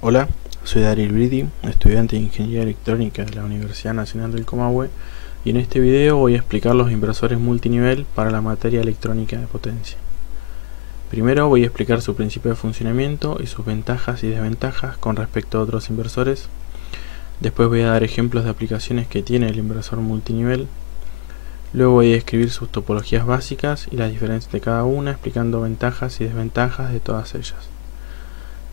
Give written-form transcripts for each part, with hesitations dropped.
Hola, soy Daryl Bridi, estudiante de Ingeniería Electrónica de la Universidad Nacional del Comahue, y en este video voy a explicar los inversores multinivel para la materia electrónica de potencia. Primero voy a explicar su principio de funcionamiento y sus ventajas y desventajas con respecto a otros inversores. Después voy a dar ejemplos de aplicaciones que tiene el inversor multinivel. Luego voy a describir sus topologías básicas y las diferencias de cada una, explicando ventajas y desventajas de todas ellas.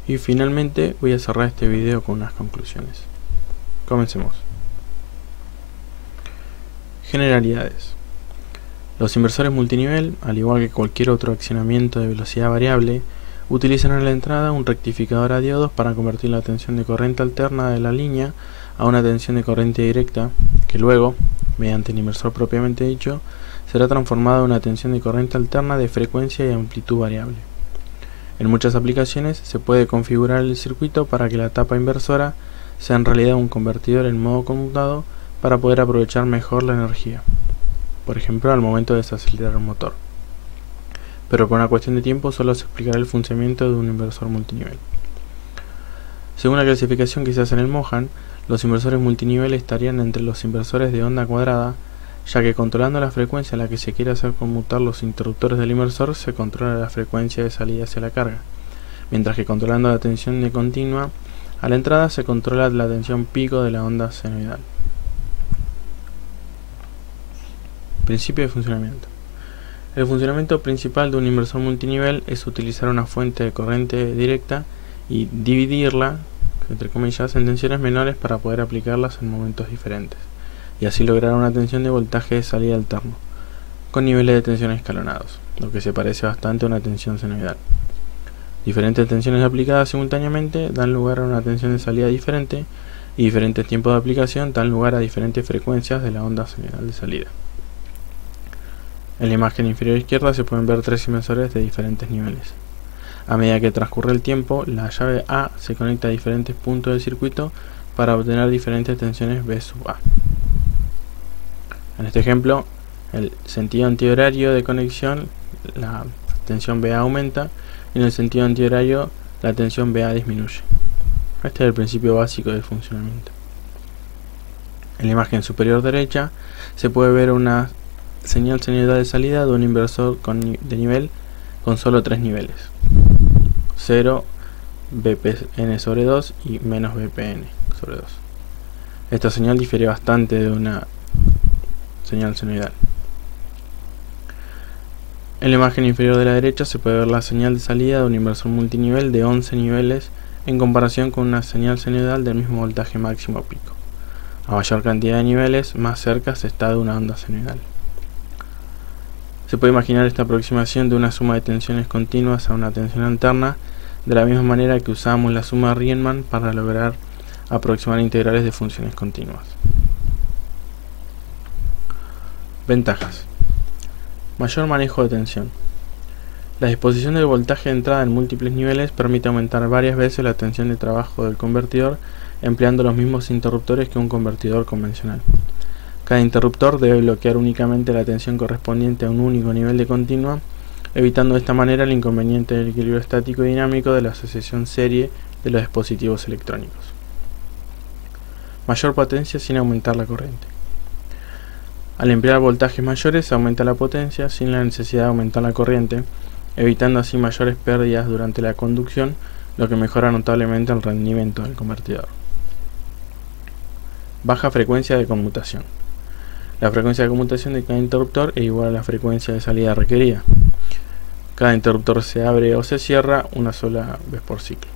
Y finalmente voy a cerrar este video con unas conclusiones. Comencemos. Generalidades. Los inversores multinivel, al igual que cualquier otro accionamiento de velocidad variable, utilizan a la entrada un rectificador a diodos para convertir la tensión de corriente alterna de la línea a una tensión de corriente directa, que luego, mediante el inversor propiamente dicho, será transformada en una tensión de corriente alterna de frecuencia y amplitud variable. En muchas aplicaciones se puede configurar el circuito para que la tapa inversora sea en realidad un convertidor en modo conmutado para poder aprovechar mejor la energía, por ejemplo al momento de desacelerar un motor. Pero por una cuestión de tiempo solo se explicará el funcionamiento de un inversor multinivel. Según la clasificación que se hace en el Mohan, los inversores multinivel estarían entre los inversores de onda cuadrada, ya que controlando la frecuencia a la que se quiere hacer conmutar los interruptores del inversor se controla la frecuencia de salida hacia la carga, mientras que controlando la tensión de continua a la entrada se controla la tensión pico de la onda senoidal. Principio de funcionamiento. El funcionamiento principal de un inversor multinivel es utilizar una fuente de corriente directa y dividirla, entre comillas, en tensiones menores para poder aplicarlas en momentos diferentes, y así lograr una tensión de voltaje de salida alterno, con niveles de tensión escalonados, lo que se parece bastante a una tensión senoidal. Diferentes tensiones aplicadas simultáneamente dan lugar a una tensión de salida diferente, y diferentes tiempos de aplicación dan lugar a diferentes frecuencias de la onda senoidal de salida. En la imagen inferior izquierda se pueden ver tres inversores de diferentes niveles. A medida que transcurre el tiempo, la llave A se conecta a diferentes puntos del circuito para obtener diferentes tensiones B sub A. En este ejemplo, el sentido antihorario de conexión, la tensión BA aumenta, y en el sentido antihorario, la tensión BA disminuye. Este es el principio básico del funcionamiento. En la imagen superior derecha se puede ver una señal senoidal de salida de un inversor de nivel con solo tres niveles: 0, Bpn sobre 2 y menos Bpn sobre 2. Esta señal difiere bastante de una señal senoidal. En la imagen inferior de la derecha se puede ver la señal de salida de un inversor multinivel de 11 niveles en comparación con una señal senoidal del mismo voltaje máximo pico. A mayor cantidad de niveles, más cerca se está de una onda senoidal. Se puede imaginar esta aproximación de una suma de tensiones continuas a una tensión alterna de la misma manera que usamos la suma de Riemann para lograr aproximar integrales de funciones continuas. Ventajas. Mayor manejo de tensión. La disposición del voltaje de entrada en múltiples niveles permite aumentar varias veces la tensión de trabajo del convertidor empleando los mismos interruptores que un convertidor convencional. Cada interruptor debe bloquear únicamente la tensión correspondiente a un único nivel de continua, evitando de esta manera el inconveniente del equilibrio estático y dinámico de la asociación serie de los dispositivos electrónicos. Mayor potencia sin aumentar la corriente. Al emplear voltajes mayores se aumenta la potencia sin la necesidad de aumentar la corriente, evitando así mayores pérdidas durante la conducción, lo que mejora notablemente el rendimiento del convertidor. Baja frecuencia de conmutación. La frecuencia de conmutación de cada interruptor es igual a la frecuencia de salida requerida. Cada interruptor se abre o se cierra una sola vez por ciclo.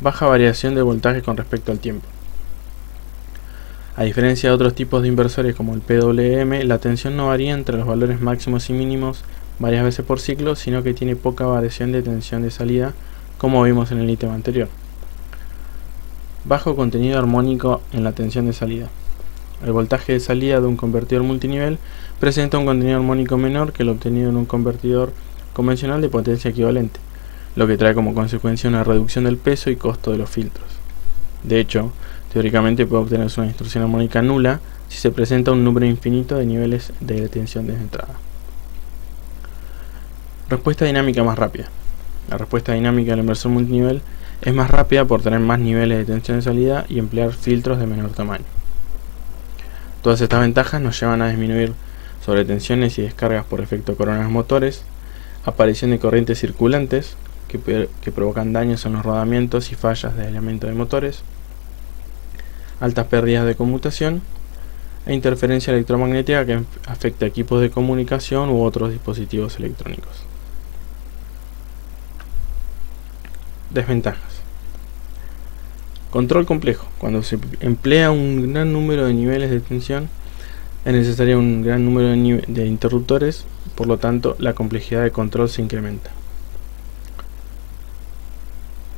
Baja variación de voltaje con respecto al tiempo. A diferencia de otros tipos de inversores como el PWM, la tensión no varía entre los valores máximos y mínimos varias veces por ciclo, sino que tiene poca variación de tensión de salida, como vimos en el ítem anterior. Bajo contenido armónico en la tensión de salida. El voltaje de salida de un convertidor multinivel presenta un contenido armónico menor que el obtenido en un convertidor convencional de potencia equivalente, lo que trae como consecuencia una reducción del peso y costo de los filtros. De hecho, teóricamente puede obtenerse una distorsión armónica nula si se presenta un número infinito de niveles de tensión desde entrada. Respuesta dinámica más rápida. La respuesta dinámica del inversor multinivel es más rápida por tener más niveles de tensión de salida y emplear filtros de menor tamaño. Todas estas ventajas nos llevan a disminuir sobretensiones y descargas por efecto coronas motores, aparición de corrientes circulantes que provocan daños en los rodamientos y fallas de aislamiento de motores, altas pérdidas de conmutación e interferencia electromagnética que afecta equipos de comunicación u otros dispositivos electrónicos. Desventajas. Control complejo. Cuando se emplea un gran número de niveles de tensión, es necesario un gran número de interruptores, por lo tanto la complejidad de control se incrementa.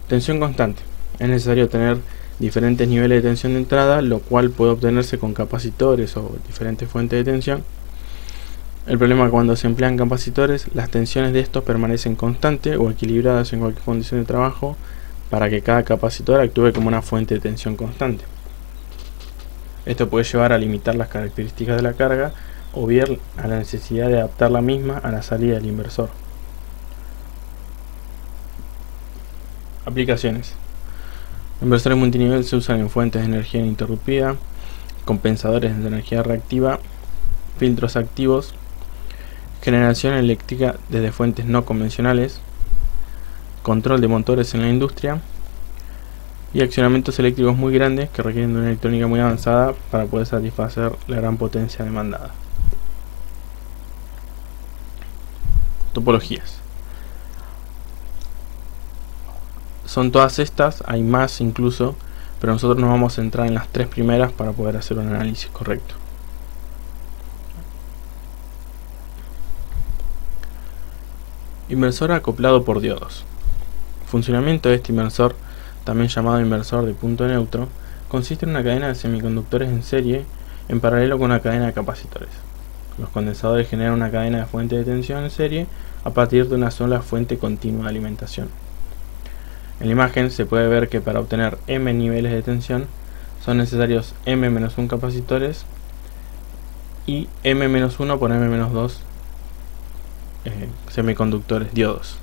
Tensión constante. Es necesario tener diferentes niveles de tensión de entrada, lo cual puede obtenerse con capacitores o diferentes fuentes de tensión. El problema es que cuando se emplean capacitores, las tensiones de estos permanecen constantes o equilibradas en cualquier condición de trabajo para que cada capacitor actúe como una fuente de tensión constante. Esto puede llevar a limitar las características de la carga o bien a la necesidad de adaptar la misma a la salida del inversor. Aplicaciones. Inversores multinivel se usan en fuentes de energía ininterrumpida, compensadores de energía reactiva, filtros activos, generación eléctrica desde fuentes no convencionales, control de motores en la industria y accionamientos eléctricos muy grandes que requieren de una electrónica muy avanzada para poder satisfacer la gran potencia demandada. Topologías. Son todas estas, hay más incluso, pero nosotros nos vamos a centrar en las tres primeras para poder hacer un análisis correcto. Inversor acoplado por diodos. Funcionamiento de este inversor, también llamado inversor de punto neutro, consiste en una cadena de semiconductores en serie en paralelo con una cadena de capacitores. Los condensadores generan una cadena de fuente de tensión en serie a partir de una sola fuente continua de alimentación. En la imagen se puede ver que para obtener m niveles de tensión son necesarios m-1 capacitores y m-1 por m-2 semiconductores diodos.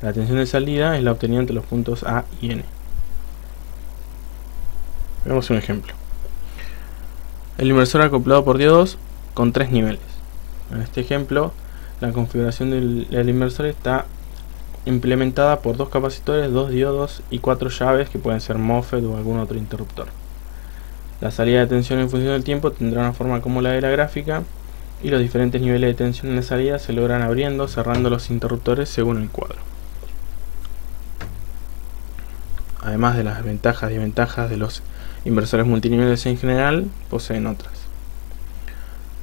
La tensión de salida es la obtenida entre los puntos A y N. Veamos un ejemplo. El inversor acoplado por diodos con 3 niveles. En este ejemplo, la configuración del inversor está implementada por 2 capacitores, 2 diodos y 4 llaves que pueden ser MOSFET o algún otro interruptor. La salida de tensión en función del tiempo tendrá una forma como la de la gráfica y los diferentes niveles de tensión en la salida se logran abriendo o cerrando los interruptores según el cuadro. Además de las ventajas y desventajas de los inversores multiniveles en general, poseen otras.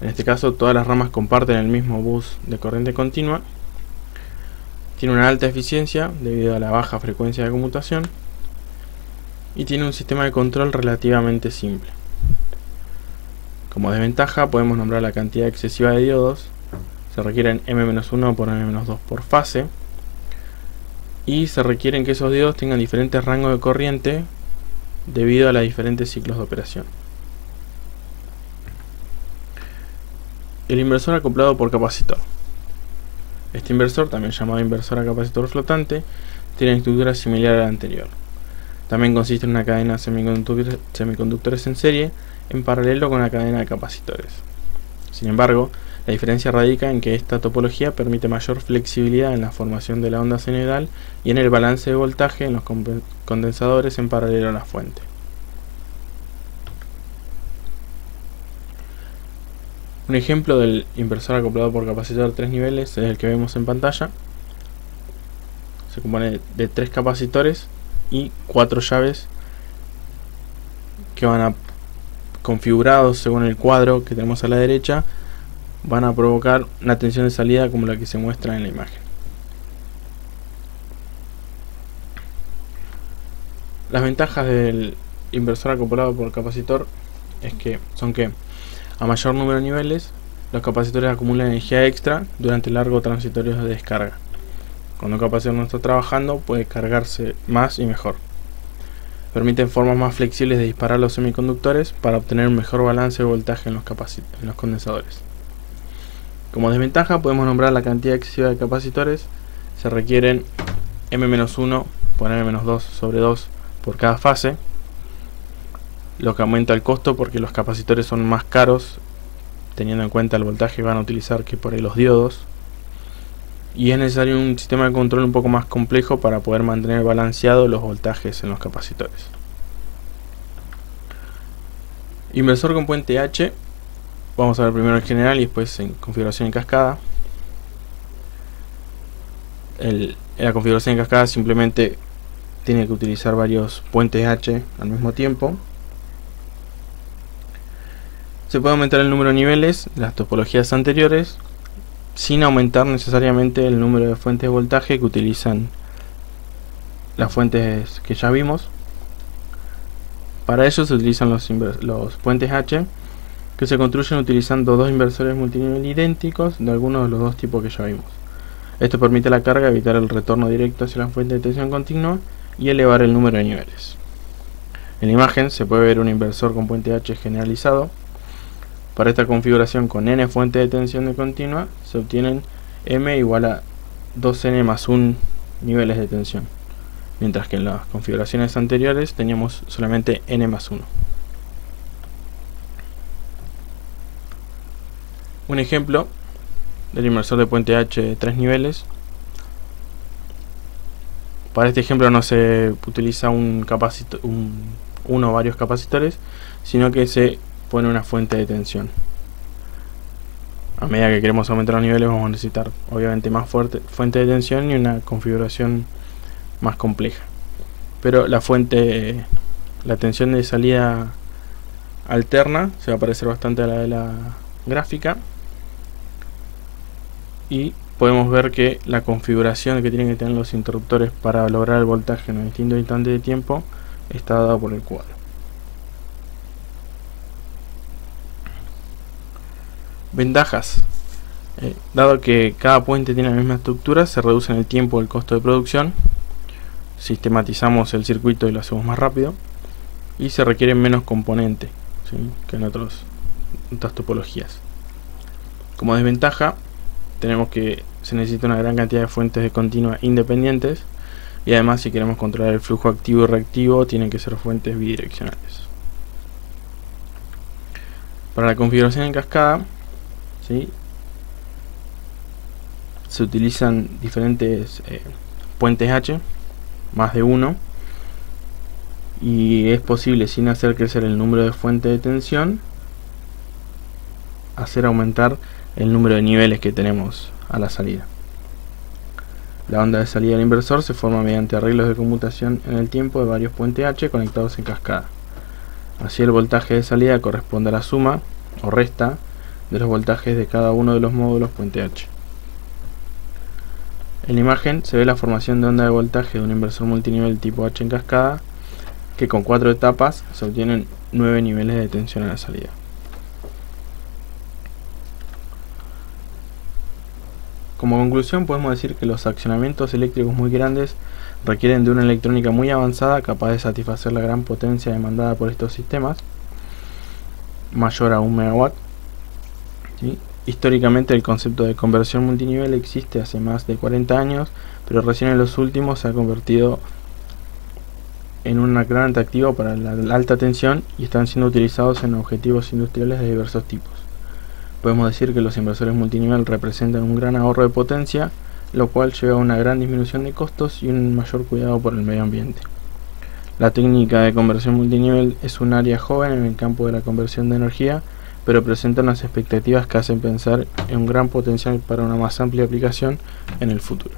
En este caso, todas las ramas comparten el mismo bus de corriente continua. Tiene una alta eficiencia debido a la baja frecuencia de conmutación y tiene un sistema de control relativamente simple. Como desventaja podemos nombrar la cantidad excesiva de diodos. Se requieren m-1 por m-2 por fase y se requieren que esos diodos tengan diferentes rangos de corriente debido a los diferentes ciclos de operación. El inversor acoplado por capacitor. Este inversor, también llamado inversor a capacitor flotante, tiene una estructura similar a la anterior. También consiste en una cadena de semiconductores en serie en paralelo con la cadena de capacitores. Sin embargo, la diferencia radica en que esta topología permite mayor flexibilidad en la formación de la onda senoidal y en el balance de voltaje en los condensadores en paralelo a la fuente. Un ejemplo del inversor acoplado por capacitor de 3 niveles es el que vemos en pantalla. Se compone de 3 capacitores y 4 llaves que van a, configurados según el cuadro que tenemos a la derecha, van a provocar una tensión de salida como la que se muestra en la imagen. Las ventajas del inversor acoplado por capacitor son que a mayor número de niveles, los capacitores acumulan energía extra durante el largo transitorio de descarga. Cuando un capacitor no está trabajando, puede cargarse más y mejor. Permiten formas más flexibles de disparar los semiconductores para obtener un mejor balance de voltaje en los condensadores. Como desventaja podemos nombrar la cantidad excesiva de capacitores se requieren m-1 por m-2 sobre 2 por cada fase, lo que aumenta el costo porque los capacitores son más caros teniendo en cuenta el voltaje que van a utilizar que por ahí los diodos, y es necesario un sistema de control un poco más complejo para poder mantener balanceados los voltajes en los capacitores. Inversor con puente H, vamos a ver primero en general y después en configuración en cascada. La configuración en cascada simplemente tiene que utilizar varios puentes H al mismo tiempo. Se puede aumentar el número de niveles de las topologías anteriores sin aumentar necesariamente el número de fuentes de voltaje que utilizan las fuentes que ya vimos. Para ello se utilizan los puentes H, que se construyen utilizando dos inversores multinivel idénticos de algunos de los dos tipos que ya vimos. Esto permite a la carga evitar el retorno directo hacia la fuente de tensión continua y elevar el número de niveles. En la imagen se puede ver un inversor con puente H generalizado. Para esta configuración con n fuentes de tensión de continua se obtienen m igual a 2n más 1 niveles de tensión, mientras que en las configuraciones anteriores teníamos solamente n más 1. Un ejemplo del inversor de puente H de 3 niveles. Para este ejemplo no se utiliza uno o varios capacitores, sino que se pone una fuente de tensión. A medida que queremos aumentar los niveles vamos a necesitar obviamente más fuente de tensión y una configuración más compleja. Pero la tensión de salida alterna se va a parecer bastante a la de la gráfica, y podemos ver que la configuración que tienen que tener los interruptores para lograr el voltaje en los distintos instantes de tiempo está dado por el cuadro. Ventajas. Dado que cada puente tiene la misma estructura, se reduce en el tiempo el costo de producción, sistematizamos el circuito y lo hacemos más rápido, y se requieren menos componentes, ¿sí?, que en otras topologías. Como desventaja, tenemos que se necesita una gran cantidad de fuentes de continua independientes, y además si queremos controlar el flujo activo y reactivo tienen que ser fuentes bidireccionales. Para la configuración en cascada, ¿sí?, se utilizan diferentes puentes H, más de uno, y es posible, sin hacer crecer el número de fuentes de tensión, hacer aumentar el número de niveles que tenemos a la salida. La onda de salida del inversor se forma mediante arreglos de conmutación en el tiempo de varios puentes H conectados en cascada. Así el voltaje de salida corresponde a la suma o resta de los voltajes de cada uno de los módulos puente H. En la imagen se ve la formación de onda de voltaje de un inversor multinivel tipo H en cascada, que con 4 etapas se obtienen 9 niveles de tensión a la salida. Como conclusión podemos decir que los accionamientos eléctricos muy grandes requieren de una electrónica muy avanzada capaz de satisfacer la gran potencia demandada por estos sistemas, mayor a 1 MW. ¿Sí? Históricamente el concepto de conversión multinivel existe hace más de 40 años, pero recién en los últimos se ha convertido en un gran atractivo para la alta tensión y están siendo utilizados en objetivos industriales de diversos tipos. Podemos decir que los inversores multinivel representan un gran ahorro de potencia, lo cual lleva a una gran disminución de costos y un mayor cuidado por el medio ambiente. La técnica de conversión multinivel es un área joven en el campo de la conversión de energía, pero presenta unas expectativas que hacen pensar en un gran potencial para una más amplia aplicación en el futuro.